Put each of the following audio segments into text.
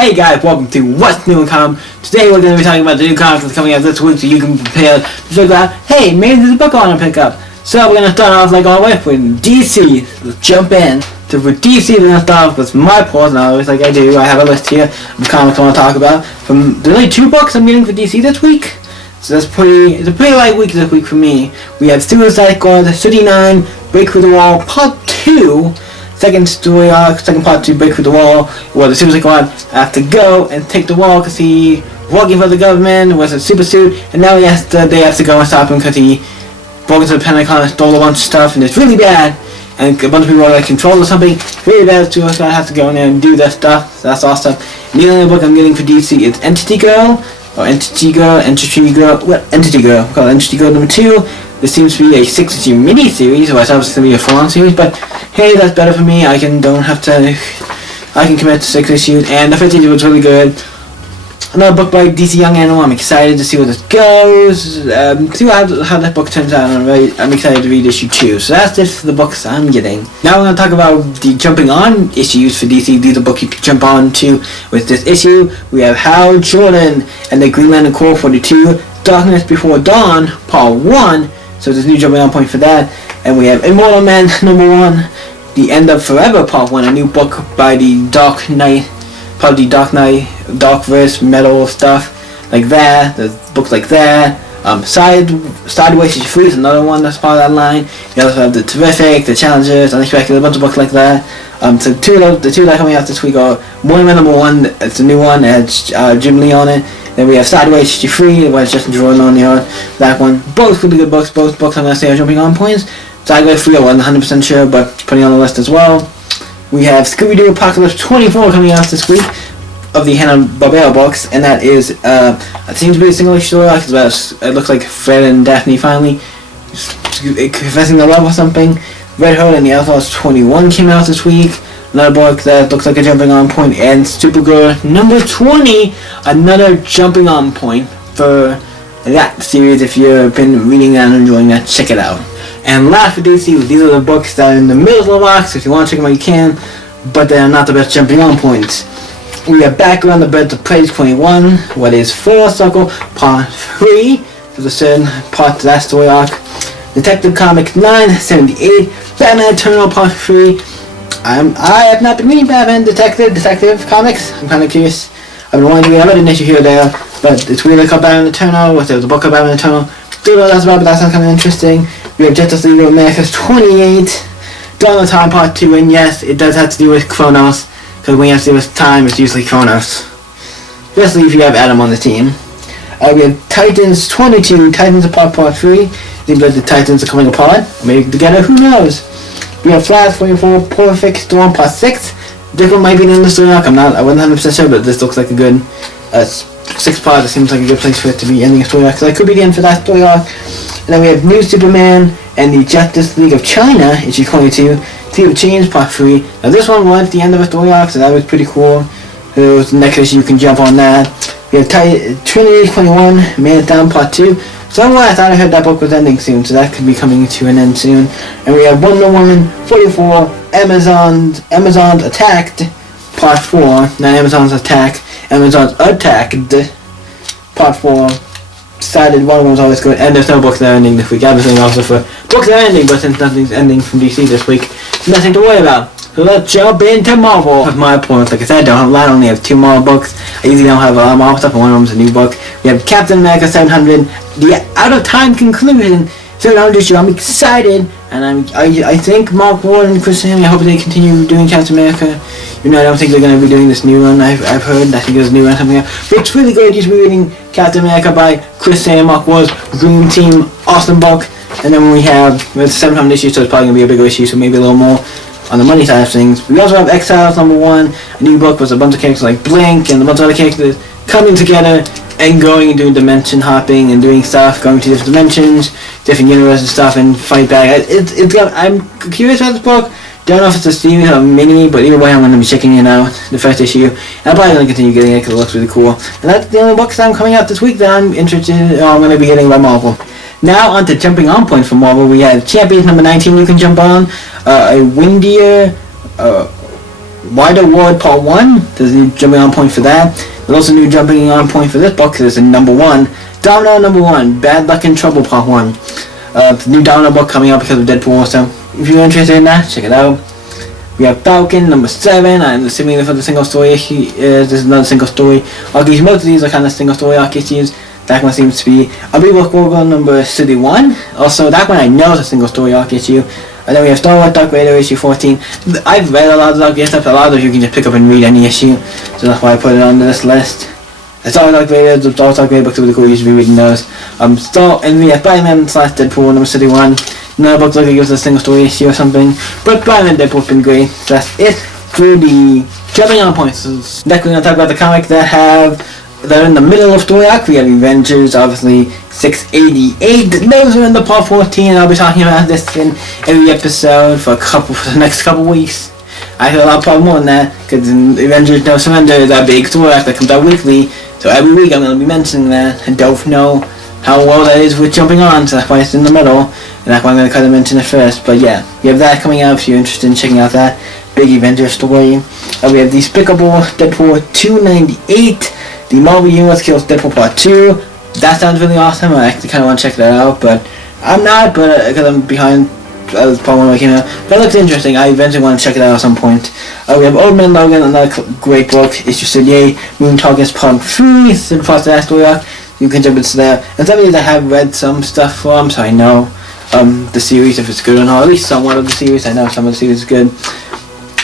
Hey guys, welcome to What's New in Comics. Today we're going to be talking about the new comics that's coming out this week so you can prepare to figure out, hey, maybe there's a book I want to pick up. So we're going to start off like always with DC. Let's jump in. So for DC, we're going to start off with my pause, and always like I do, I have a list here of comics I want to talk about. There's only 2 books I'm getting for DC this week. So it's a pretty light week this week for me. We have Suicide Squad 39, Break Through the Wall, Part 2. Second story arc, second part to Break Through the Wall, where the Suicide Squad have to go and take the wall because he working for the government with a super suit, and now they have to go and stop him because he broke into the Pentagon and stole a bunch of stuff, and it's really bad. And a bunch of people are like controlled or something. It's really bad. Suicide Squad has to go in there and do that stuff. So that's awesome. And the only book I'm getting for DC is Entity Girl, called Entity Girl number 2. This seems to be a 6-issue mini-series, so I thought it was going to be a full-on series, but hey, that's better for me. I can commit to 6 issues, and the 5th issue was really good. Another book by DC Young Animal. I'm excited to see where this goes, see how that book turns out, and I'm excited to read issue 2. So that's it for the books I'm getting. Now we're going to talk about the jumping on issues for DC. These are books you can jump on to with this issue. We have Hal Jordan and the Green Lantern Corps 42, Darkness Before Dawn, Part 1. So there's a new jumping on point for that. And we have Immortal Men number 1, The End of Forever Part 1, a new book by the Dark Knight, part of the Darkverse metal stuff like that. There's books like that. Sideways is Free is another one that's part of that line. You also have The Terrific, The Challengers, Unexpected, a bunch of books like that. So the two that are coming out this week are Morning Man number 1, it's a new one, it has Jim Lee on it. Then we have Sideways is Free, where it's Justin Jordan on the art. That one. Both really good books. Both books I'm going to say are jumping on points. Sideways Free, I wasn't 100% sure, but putting on the list as well. We have Scooby-Doo Apocalypse 24 coming out this week of the Hanna-Barbera books, and that is, it seems to be a single-issue story arc. It looks like Fred and Daphne finally confessing their love or something. Red Hood and the Outlaws 21 came out this week. Another book that looks like a jumping on point, and Supergirl number 20, another jumping on point for that series. If you've been reading that and enjoying that, check it out. And last for DC, these are the books that are in the middle of the box. If you want to check them out, you can, but they're not the best jumping on points. We are back around the Birds of Prey 21, what is Full Circle Part 3, for the third part to that story arc. Detective Comics 978, Batman Eternal Part 3. I have not been reading Batman Detective Comics. I'm kind of curious. I've been wanting to read. I read an issue here or there, but it's weird called Batman Eternal. There's a book of Batman Eternal. Don't know what that's about, but that sounds kind of interesting. We have Justice League of America 28, Dawn of Time Part 2, and yes, it does have to do with Chronos, because when you have to do with time, it's usually Chronos. Especially if you have Adam on the team. We have Titans 22, Titans Apart Part 3. Seems like the Titans are coming apart, or maybe together, who knows? We have Flash 44, Perfect Storm Part 6. This one might be in the story arc, I wasn't 100% sure, but this looks like a good 6 part. It seems like a good place for it to be ending a story arc, so that could be the end for that story arc. And then we have New Superman and the Justice League of China, issue 22, Sea of Change Part 3. Now this one was the end of a story arc, so that was pretty cool. So it was the next issue, you can jump on that. We have Trinity 21, Man Down Part 2. Somewhere I thought I heard that book was ending soon, so that could be coming to an end soon. And we have Wonder Woman 44, Amazon's Attacked Part 4. Not Amazon's Attack, Amazon's Attacked Part 4. Decided Wonder Woman's always good, and there's no books that are ending this week. Everything also for books that are ending, but since nothing's ending from DC this week, nothing to worry about. So let's jump into Marvel. With my points, like I said, I only have 2 Marvel books. I usually don't have a lot of Marvel stuff, and one of them's a new book. We have Captain America 700, the Out of Time conclusion. 700 issue. I'm excited, and I think Mark Ward and Chris Samney, I hope they continue doing Captain America. You know, I don't think they're going to be doing this new one. I've heard. I think there's a new one coming out. But it's really good. Just reading Captain America by Chris Samney, Mark Ward's Dream Team, awesome book. And then we have 700 issues, so it's probably going to be a bigger issue, so maybe a little more on the money side of things. We also have Exiles number 1, a new book with a bunch of characters like Blink and a bunch of other characters coming together and going and doing dimension hopping and doing stuff, going to different dimensions, different universes and stuff, and fight back. I'm curious about this book. Don't know if it's a series or a mini, but either way I'm going to be checking it out, the first issue. And I'm probably going to continue getting it because it looks really cool. And that's the only books that I'm coming out this week that I'm interested in, I'm going to be getting by Marvel. Now on to jumping on points for Marvel. We have Champions number 19 you can jump on, a windier Wider World Part 1, there's a new jumping on point for that. There's also a new jumping on point for this book. There's a number 1. Domino number 1, Bad Luck and Trouble Part 1. The new Domino book coming out because of Deadpool, so if you're interested in that, check it out. We have Falcon number 7, I'm assuming for the single story issue. This is another single story arc issue. Most of these are kind of single story arc issues. That one seems to be a Reebok Wargirl number 31. Also, that one I know is a single story arc issue. And then we have Star Wars Dark Vader issue 14. I've read a lot of Dark Vader stuff. A lot of those you can just pick up and read any issue. So that's why I put it on this list. Star Wars Dark Vader, the Star Wars Dark Vader books are really cool. You should be reading those. And we have Spider-Man / Deadpool number 31. Another book like it gives a single story issue or something. But Spider-Man and Deadpool's been great. So that's it for the jumping on points. So next we're going to talk about the comics that are in the middle of story arc. We have Avengers, obviously 688. Those are in the part 14, and I'll be talking about this in every episode for the next couple weeks. I feel a lot probably more than that, because in Avengers No Surrender is that big story arc that comes out weekly. So every week I'm going to be mentioning that. I don't know how well that is with jumping on, so that's why it's in the middle, and that's why I'm going to kind of mention it first. But yeah, you have that coming out if you're interested in checking out that big Avengers story. We have Despicable Deadpool 298. The Marvel Universe Kills Deadpool Part 2. That sounds really awesome. I actually kind of want to check that out, but I'm not, because I'm behind part 1 when it came out. But it looks interesting. I eventually want to check it out at some point. We have Old Man Logan, another great book. Issue 38, Moon Targets Part 3. It's in the process of that story arc. You can jump into there. And some of these I have read some stuff from, so I know the series, if it's good or not. At least somewhat of the series. I know some of the series is good.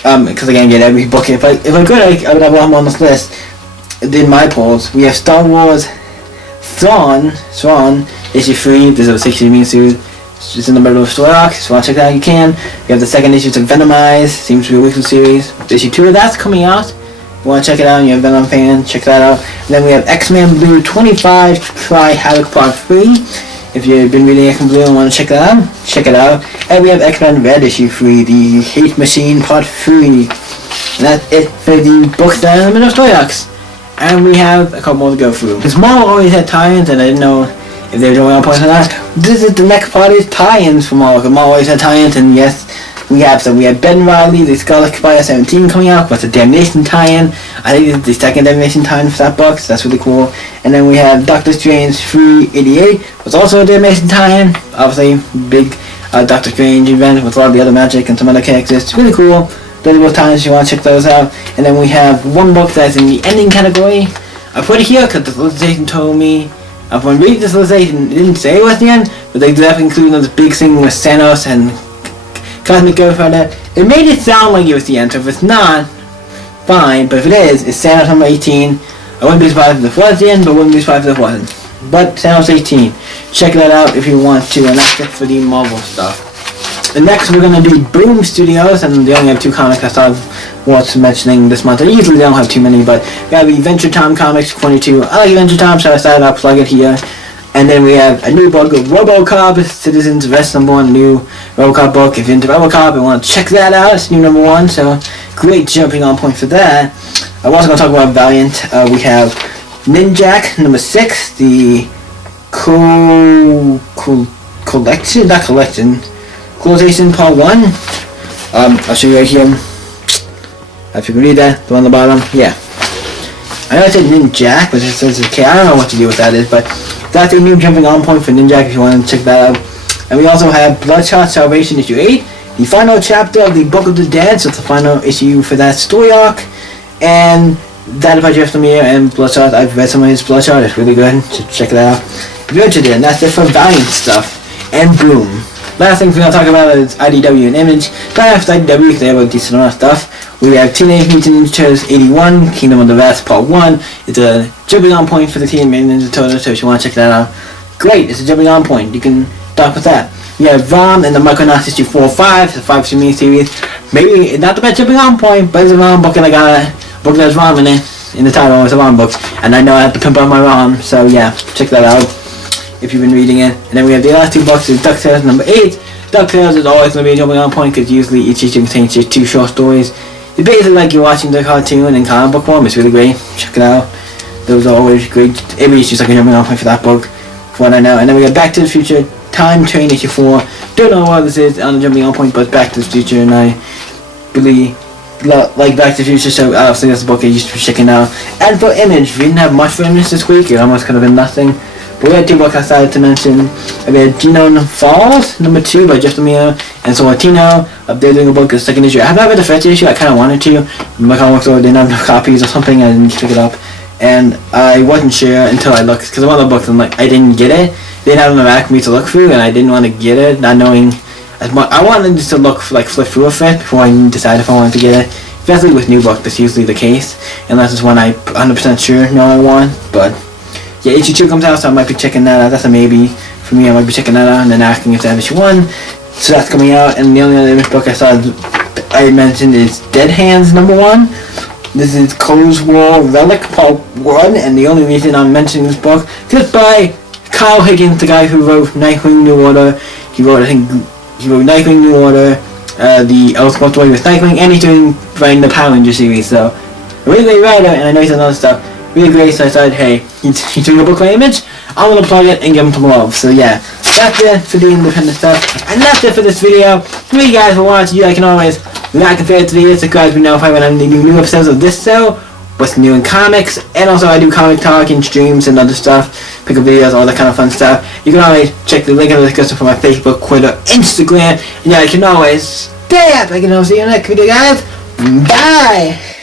Because I can't get every book. If I could, I would have one on this list. In my polls, we have Star Wars Thrawn issue 3. This is a 60 mini series. It's in the middle of story arc, so want to check that out, you can. We have the second issue of Venomize, seems to be a weekly series. Issue 2 of that's coming out. You want to check it out, and you're a Venom fan, check that out. And then we have X-Men Blue 25, Try Havoc Part 3. If you've been reading X-Men Blue and want to check that out, check it out. And we have X-Men Red issue 3, The Hate Machine Part 3. And that's it for the books that are in the middle of story arcs. And we have a couple more to go through. Because Marvel always had tie-ins, and I didn't know if they were doing on points or not. This is the next part is tie-ins for Marvel. Because Marvel always had tie-ins, and yes, we have. So we have Ben Reilly, the Scarlet Spire 17 coming out. What's a Damnation tie-in? I think it's the second Damnation tie-in for that box. That's really cool. And then we have Doctor Strange 388. Was also a Damnation tie-in. Obviously, big Doctor Strange event with a lot of the other magic and some other characters. It's really cool. Those are both times you want to check those out. And then we have one book that's in the ending category. I put it here because the solicitation told me, when reading the solicitation, it didn't say it was the end, but they definitely included this big thing with Thanos and Cosmic Ghost. It made it sound like it was the end, so if it's not, fine, but if it is, it's Thanos number 18. I wouldn't be surprised if it was the end, but wouldn't be surprised if it wasn't. But Thanos 18. Check that out if you want to, and that's it for the Marvel stuff. And next we're going to do Boom Studios, and they only have 2 comics I thought worth mentioning this month. And usually they don't have too many, but we have Adventure Time Comics 22. I like Adventure Time, so I decided I'll plug it here. And then we have a new book of RoboCop, Citizens Arrest number 1, new RoboCop book. If you're into RoboCop and want to check that out, it's new number 1, so great jumping on point for that. I'm also going to talk about Valiant. We have Ninjak number 6, the collection, not collection, Quotation Part 1. I'll show you right here. If you can read that, the one on the bottom. Yeah. I know I said Ninjak, but it says okay. I don't know what to do with that is, but that's a new jumping on point for Ninjak if you want to check that out. And we also have Bloodshot Salvation issue 8, the final chapter of the Book of the Dead, so it's the final issue for that story arc. And that by Jeff Lemire and Bloodshot. I've read some of his Bloodshot, it's really good, so check it out if you're interested. And that's it for Valiant stuff. And Boom. Last thing we're going to talk about is IDW and Image. Not after IDW because they have a decent amount of stuff. We have Teenage Mutant Ninja Turtles 81, Kingdom of the Wrath Part 1. It's a jumping on point for the Teenage Mutant Ninja Turtles, so if you want to check that out, great, it's a jumping on point. You can talk with that. We have Rom and the Micronauts issue 4-5, the 5-issue miniseries. Maybe not the best jumping on point, but it's a Rom book and I got a book that's Rom in it. In the title, it's a Rom book. And I know I have to pimp out my Rom, so yeah, check that out if you've been reading it. And then we have the last 2 books, DuckTales number 8. DuckTales is always going to be a jumping on point because usually each issue contains just 2 short stories. It's basically like you're watching the cartoon in comic book form. It's really great. Check it out. Those are always great. Every issue is like a jumping on point for that book, from what I know. And then we got Back to the Future, Time Train issue 4. Don't know what this is on the jumping on point, but Back to the Future, and I believe like Back to the Future, so obviously that's a book I used to be checking out. And for Image, we didn't have much for Image this week. It almost could have been nothing. But we had 2 books I started to mention. We had Dino Falls, number 2 by Jeff Lemire and Sorrentino. They're doing a book, the 2nd issue. I have not read the 1st issue, I kind of wanted to. My comic store didn't have enough copies or something, I didn't pick it up. And I wasn't sure until I looked, because one of the books, I'm like, I didn't get it. They didn't have it on the rack for me to look through, and I didn't want to get it, not knowing as much. I wanted just to look, like, flip through it first before I decide if I wanted to get it. Especially with new books, that's usually the case, unless it's one I'm 100% sure I want. But yeah, issue 2 comes out, so I might be checking that out. That's a maybe for me. I might be checking that out and then asking if they have issue 1. So that's coming out, and the only other book I saw I mentioned is Dead Hands number 1. This is Cold War Relic Part 1, and the only reason I'm mentioning this book is by Kyle Higgins, the guy who wrote Nightwing New Order. He wrote Nightwing New Order, the Elseworlds Story with Nightwing, and he's writing the Power Ranger series, so a really great writer, and I know he's done other stuff. Really great, so I said, hey, he's doing a book by Image, I'm gonna plug it and give him some love. So yeah, that's it for the independent stuff, and that's it for this video. Thank you guys for watching. You guys can always like and favorite the video, subscribe to know if I want any new episodes of this show, what's new in comics, and also I do comic talk and streams and other stuff, pick up videos, all that kind of fun stuff. You can always check the link in the description for my Facebook, Twitter, Instagram, and yeah, you can always stay up. I can always see you in the next video, guys. Bye!